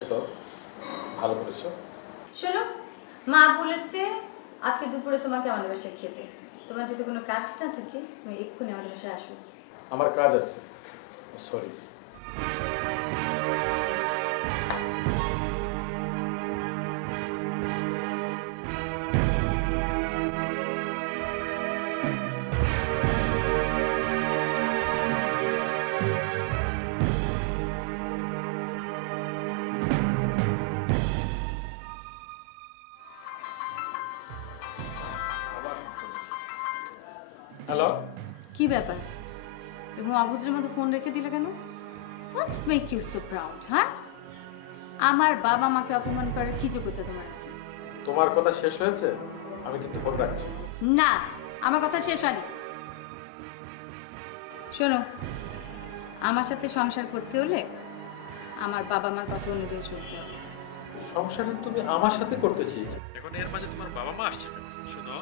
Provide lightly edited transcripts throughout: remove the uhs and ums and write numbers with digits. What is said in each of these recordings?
তো ভালো করেছো। শোনো, মা বলেছে আজকে দুপুরে তোমাকে আমাদের বাসায় খেতে। তোমার যদি কোনো কাজ না থাকে তুমি এক্ষুনি আমাদের বাসায় আসো। আমার কাজ আছে, সরি। হ্যালো, কি ব্যাপার? এবং অভদ্রের মতো ফোন রেখে দিলে কেন? হোয়াটস মেক ইউ সো প্রাউড? হ্যাঁ, আমার বাবা মাকে অপমান করার কি যোগ্যতা তোমার আছে? তোমার কথা শেষ হয়েছে? আমি কিন্তু ফোন রাখছি। না, আমার কথা শেষ হয়নি। শোনো, আমার সাথে সংসার করতে হলে আমার বাবা মার কথা অনুযায়ী চলতে হবে। সংসারে তুমি আমার সাথে করতে চেয়েছো, এখন এর মাঝে তোমার বাবা মা আসছে কেন? শোনো,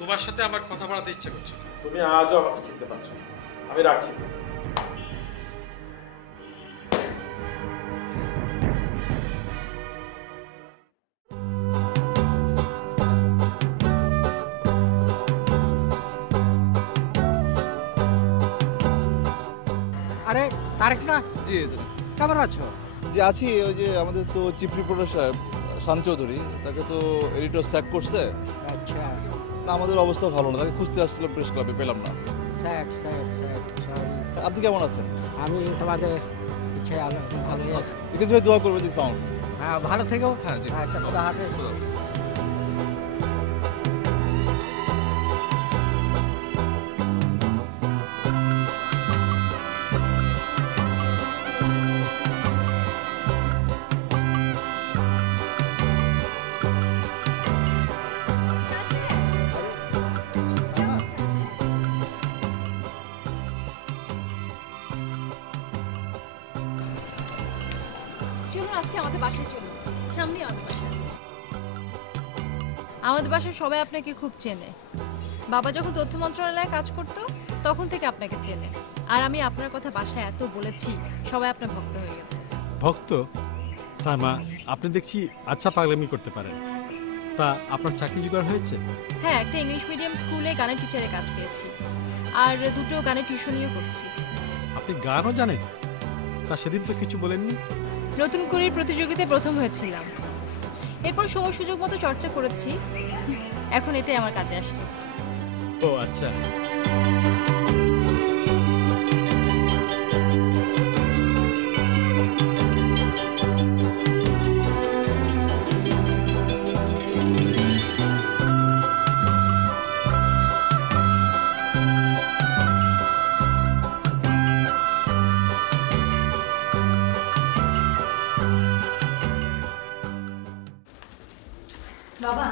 তোমার সাথে আমার কথা বলাতে ইচ্ছে করছে না। তুমি আজও আমাকে চিনতে পারছো না। আমি রাখছি। আরে তারেক না, জি কেমন আছো? জি আছি। ওই যে আমাদের তো চিফ রিপোর্টার সাহেব শান চৌধুরী, তাকে তো এডিটর স্যাক করছে। আচ্ছা, না, আমাদের অবস্থা ভালো না, তাকে খুঁজতে আসছিলাম প্রেস ক্লাবে, পেলাম না। Sir sir sir sorry. আপনি কেমন আছেন? আমি তোমাদের কিছু ভালোই আছি। ঠিক আছে ভাই, দোয়া করবেন জি সাউন্ড। হ্যাঁ, ভালো থেকো। হ্যাঁ জি, আচ্ছা, খোদা হাফেজ। চলুন আজকে আমাদের বাসায় চলুন, সামনেই আমাদের বাসা। আমাদের বাসায় সবাই আপনাকে খুব চেনে। বাবা যখন তথ্য মন্ত্রণালয়ে কাজ করতো তখন থেকে আপনাকে চেনে। আর আমি আপনার কথা বাসায় এত বলেছি, সবাই আপনার ভক্ত হয়ে গেছে। ভক্ত? সাইমা, আপনি দেখছি আচ্ছা পাগলামি করতে পারেন। তা আপনার চাকরি জোগাড় হয়েছে? হ্যাঁ, একটা ইংলিশ মিডিয়াম স্কুলে গানের টিচারের কাজ পেয়েছি, আর দুটো গানের টিউশনিও করছি। আপনি গানও জানেন? তা সেদিন তো কিছু বলেননি। নতুন করে প্রতিযোগিতায় প্রথম হয়েছিলাম, এরপর সময় সুযোগ মতো চর্চা করেছি। এখন এটাই আমার কাজে আসছে। ও আচ্ছা। বাবা,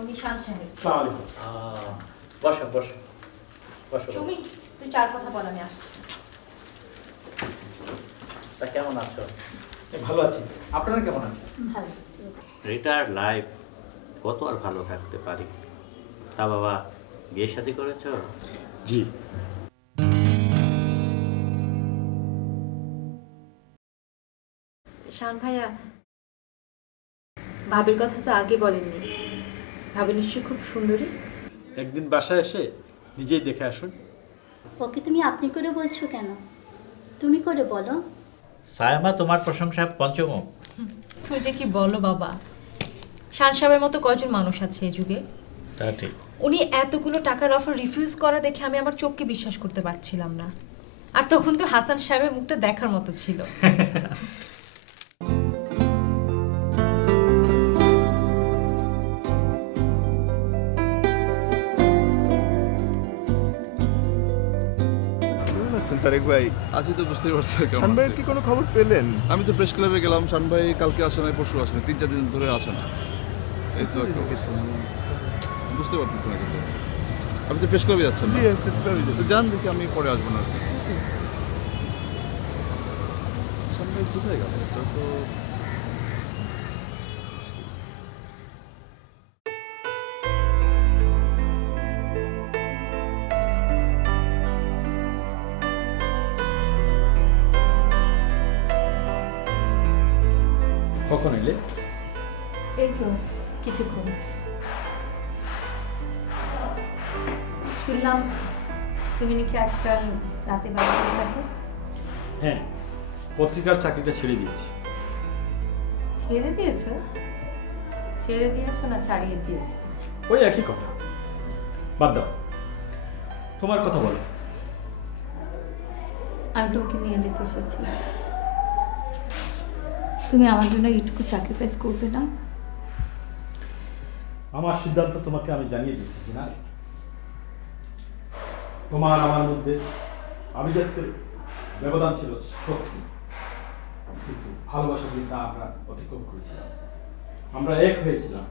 উনি শান্ত সাহেব। আসসালামু আলাইকুম। বসো বসো বসো। সুমি, তুই চার কথা বল, আমি আসছি। তা কেমন আছো? ভালো আছি, আপনারা কেমন আছেন? ভালো আছি। রিটায়ার্ড লাইফ, কত আর ভালো থাকতে পারি। তা বাবা, বিয়ে শাদী করেছো? জি। শান ভাইয়া, ভাবির কথা তো আগে বলেননি। ভাবি নিশ্চয়ই খুব সুন্দরী। একদিন বাসায় এসে নিজেই দেখে আসুন। ওকে তুমি আপনি করে বলছো কেন? তুমি করে বলো। সায়মা তোমার প্রশংসা পঞ্চমুখ। তুমি যে কি বলো বাবা, শান সাহেবের মতো কয়জন মানুষ আছে এই যুগে? তা ঠিক। উনি এতগুলো টাকার অফার রিফিউজ করা দেখে আমি আমার চোখকে বিশ্বাস করতে পারছিলাম না। আর তখন তো হাসান সাহেবের মুখটা দেখার মতো ছিল। কেমন আছেন তারেক ভাই? আছি তো, বুঝতে পারছি কেমন শান ভাইয়ের আছি। কি কোনো খবর পেলেন? আমি তো প্রেস ক্লাবে গেলাম, শান ভাই কালকে আসে নাই, পরশু আসে না, 3-4 দিন ধরে আসে না। এই তো একটা অবস্থা। বুঝতে পারতেছি না কিছু। আপনি তো প্রেস ক্লাবে যাচ্ছেন না? জি, প্রেস ক্লাবে যাচ্ছি। তো যান, দেখি আমি পরে আসবো না আর কি। শান ভাই কোথায় গেল? এটা তো কখন এলে? এই তো কিছুক্ষণ। শুনলাম তুমি নাকি আজকাল রাতে বাইরে থাকো। হ্যাঁ, পত্রিকার চাকরিটা ছেড়ে দিয়েছি। ছেড়ে দিয়েছো? ছেড়ে দিয়েছো না ছাড়িয়ে দিয়েছো? ওই একই কথা, বাদ দাও, তোমার কথা বলো। আমি তোমাকে নিয়ে যেতে এসেছি। তুমি আমার জন্য এইটুকু স্যাক্রিফাইস করবে না? আমার সিদ্ধান্ত তোমাকে আমি জানিয়ে দিচ্ছি না, তোমার আমার মধ্যে আভিজাত্যের ব্যবধান ছিল সত্যি, কিন্তু ভালোবাসা দিয়ে তা আমরা অতিক্রম করেছিলাম। আমরা এক হয়েছিলাম,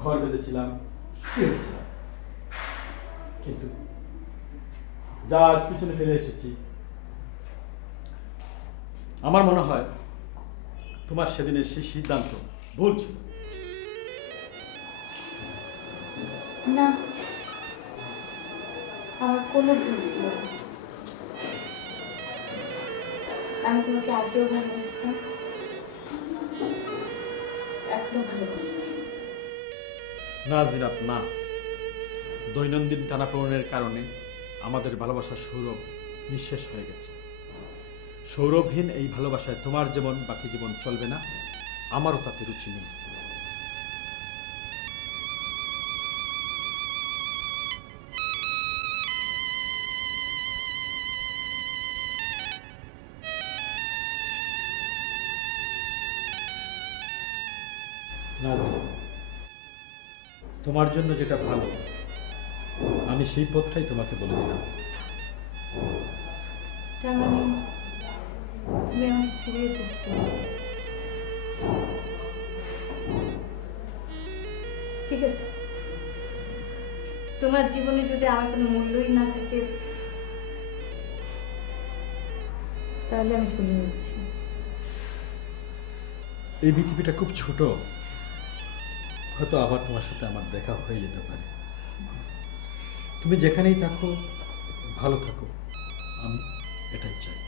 ঘর বেঁধেছিলাম, সুখী হয়েছিলাম। কিন্তু যা আজ পিছনে ফেলে এসেছি, আমার মনে হয় তোমার সেদিনের সেই সিদ্ধান্ত ভুল ছিল। না, আমার কোনো ভুল ছিল না। আমি তোমাকে আগেও ভালোবাসতাম, এখনো ভালোবাসি। না জিনাত, না। দৈনন্দিন টানাপোড়েনের কারণে আমাদের ভালোবাসার সৌরভ নিঃশেষ হয়ে গেছে। সৌরভহীন এই ভালোবাসায় তোমার যেমন বাকি জীবন চলবে না, আমারও তাতে রুচি নেই। তোমার জন্য যেটা ভালো, আমি সেই পথটাই তোমাকে বলে দিলাম। তার মানে তুমি আমাকে ফিরিয়ে দিচ্ছ? ঠিক আছে, তোমার জীবনে যদি আমার কোনো মূল্যই না থাকে, তাহলে আমি চলে যাচ্ছি। এই পৃথিবীটা খুব ছোট, হয়তো আবার তোমার সাথে আমার দেখা হয়ে যেতে পারে। তুমি যেখানেই থাকো ভালো থাকো, আমি এটাই চাই।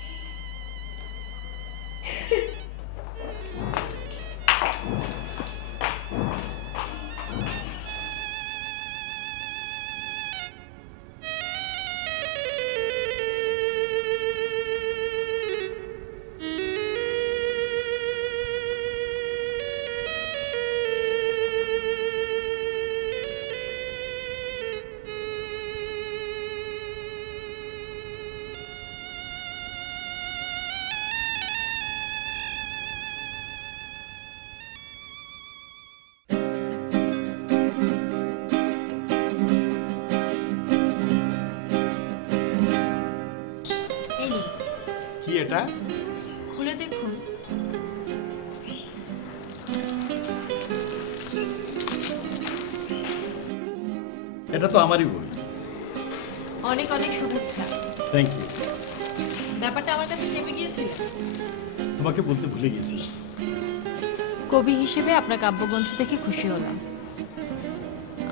কি এটা? খুলে দেখুন। এটা তো আমারই বই। অনেক অনেক শুভেচ্ছা। Thank you. ব্যাপারটা আমার কাছে চেপে গিয়েছিল। তোমাকে বলতে ভুলে গিয়েছিলাম। কবি হিসেবে আপনার কাব্যগ্রন্থ দেখে খুশি হলাম।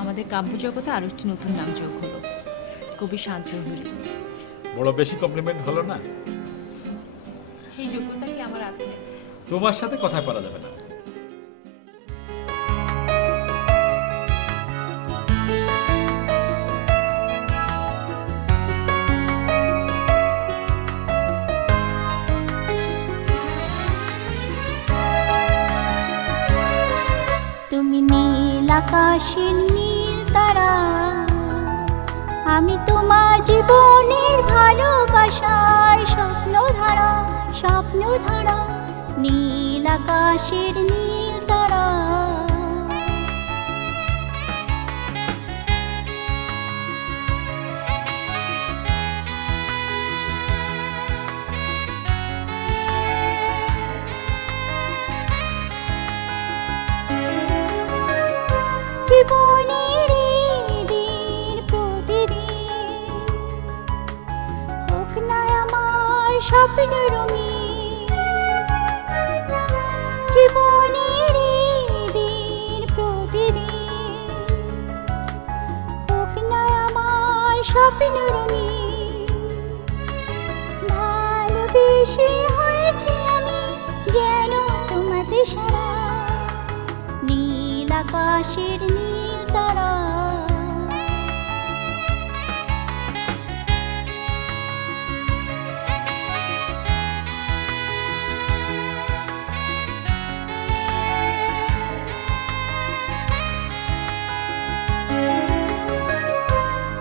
আমাদের কাব্য জগতে আরো একটি নতুন নাম যোগ হলো, কবি শান্তহরি। বড় বেশি কমপ্লিমেন্ট হলো না? এই যোগ্যতা কি আমার আছে? তোমার সাথে কথা করা যাবে না। তুমি নীল আকাশের নীল তারা, আমি তোমার জীবনের ভালোবাসার স্বপ্নধারা, স্বপ্নধারা, নীল আকাশের নীল তারা। জীবনের দিন প্রতিদিন হোক না আমার স্বপ্ন রঙিন, জীবনের দিন প্রতিদিন হোক না আমার স্বপ্ন রঙিন। ভালোবেসে হয়েছি আমি যেন তোমার আকাশের নীল তারা।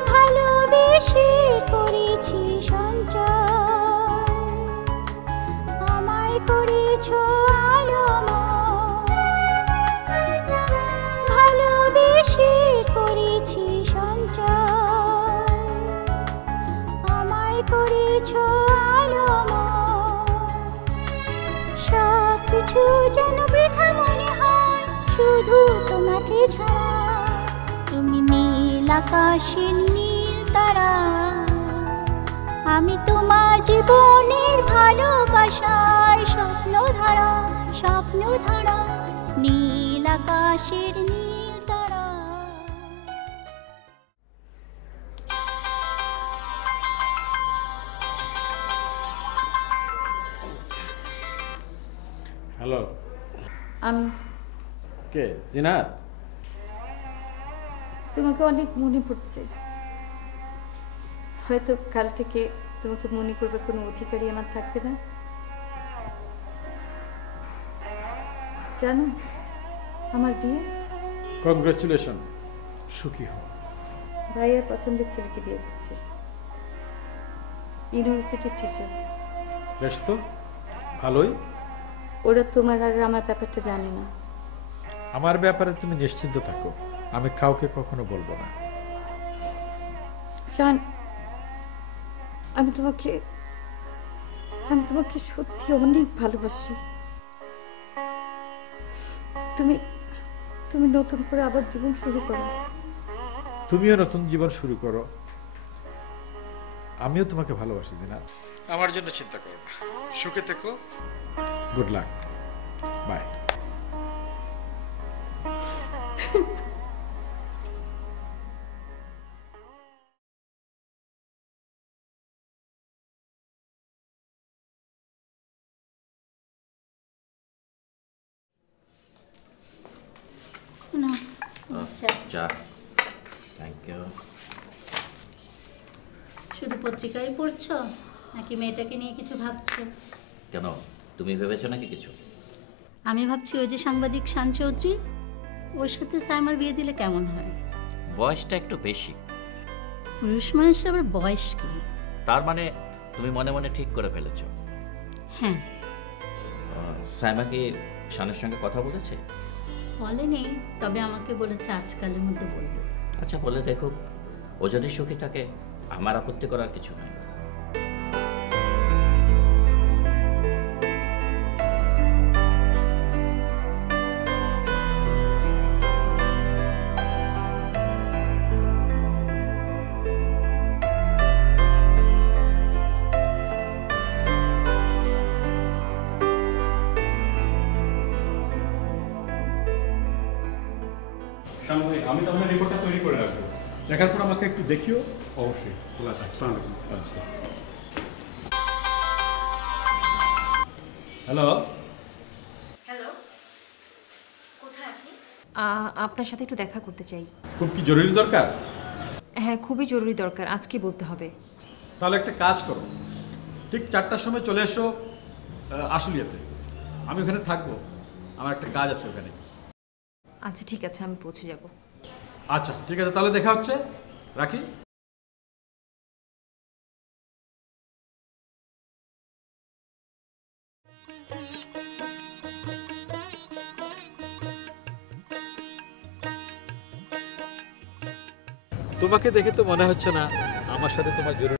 ভালোবেসে করেছি সঞ্চয়, আমায় করেছ আলোময়। ভালোবেসে করেছি সঞ্চয়, আমায় করেছ আলোময়। সব কিছু যেন বৃথা মনে হয় শুধু তোমাকে ছাড়া। তুমি নীল আকাশের নীল তারা, আমি তোমার জীবনের ভালোবাসার স্বপ্ন ধারা। স্বপ্ন ধারা, নীল আকাশের নীল তারা। হ্যালো, আমি কে? জিনাত? তোমাকে অনেক মনে পড়ছে। হয়তো কাল থেকে তোমাকে মনে করবার কোনো অধিকারই আমার থাকবে না। জানো, আমার বিয়ে, কংগ্রেচুলেশন, সুখী হও। ভাইয়ের পছন্দের ছেলেকে বিয়ে করছে, ইউনিভার্সিটির টিচার। বেশ তো, ভালোই। ওরা তোমার আর আমার ব্যাপারটা জানে না। আমার ব্যাপারে তুমি নিশ্চিন্ত থাকো, আমি কাউকে কখনো বলবো না। জান, আমি তোমাকে সত্যি অনেক ভালোবাসি। তুমি তুমি নতুন করে আবার জীবন শুরু করো। তুমিও নতুন জীবন শুরু করো, আমিও তোমাকে ভালোবাসি জিনাত। আমার জন্য চিন্তা করো না, সুখে থেকো। Good luck, bye. না, আচ্ছা, চা। Thank you. শুধু পত্রিকায় পড়ছো নাকি মেয়েটাকে নিয়ে কিছু ভাবছো? কেন, তুমি ভেবেছো নাকি কিছু? আমি ভাবছি ওই যে সাংবাদিক শান চৌধুরী, ওর সাথে সাইমার বিয়ে দিলে কেমন হয়? বয়সটা একটু বেশি। পুরুষ মানুষের আবার বয়স কি? তার মানে তুমি মনে মনে ঠিক করে ফেলেছো? হ্যাঁ। সাইমা কি শানের সঙ্গে কথা বলেছে? বলেনি, তবে আমাকে বলেছে আজকালের মধ্যে বলবে। আচ্ছা, বলে দেখুক। ও যদি সুখী থাকে আমার আপত্তি করার কিছু নাই। শান্ত ভাই, আমি তাহলে রিপোর্টটা তৈরি করে রাখবো। দেখার পর আমাকে একটু দেখিও। অবশ্যই। হ্যালো। হ্যালো, কোথায় আপনি? আপনার সাথে একটু দেখা করতে চাই। খুব কি জরুরি দরকার? হ্যাঁ, খুবই জরুরি দরকার, আজকে বলতে হবে। তাহলে একটা কাজ করো, ঠিক 4টার সময় চলে এসো আশুলিয়াতে। আমি ওখানে থাকবো, আমার একটা কাজ আছে ওখানে। আচ্ছা ঠিক আছে, আমি পৌঁছে যাব। আচ্ছা ঠিক আছে, তাহলে দেখা হচ্ছে, রাখি। তোমাকে দেখে তো মনে হচ্ছে না আমার সাথে তোমার জরুরি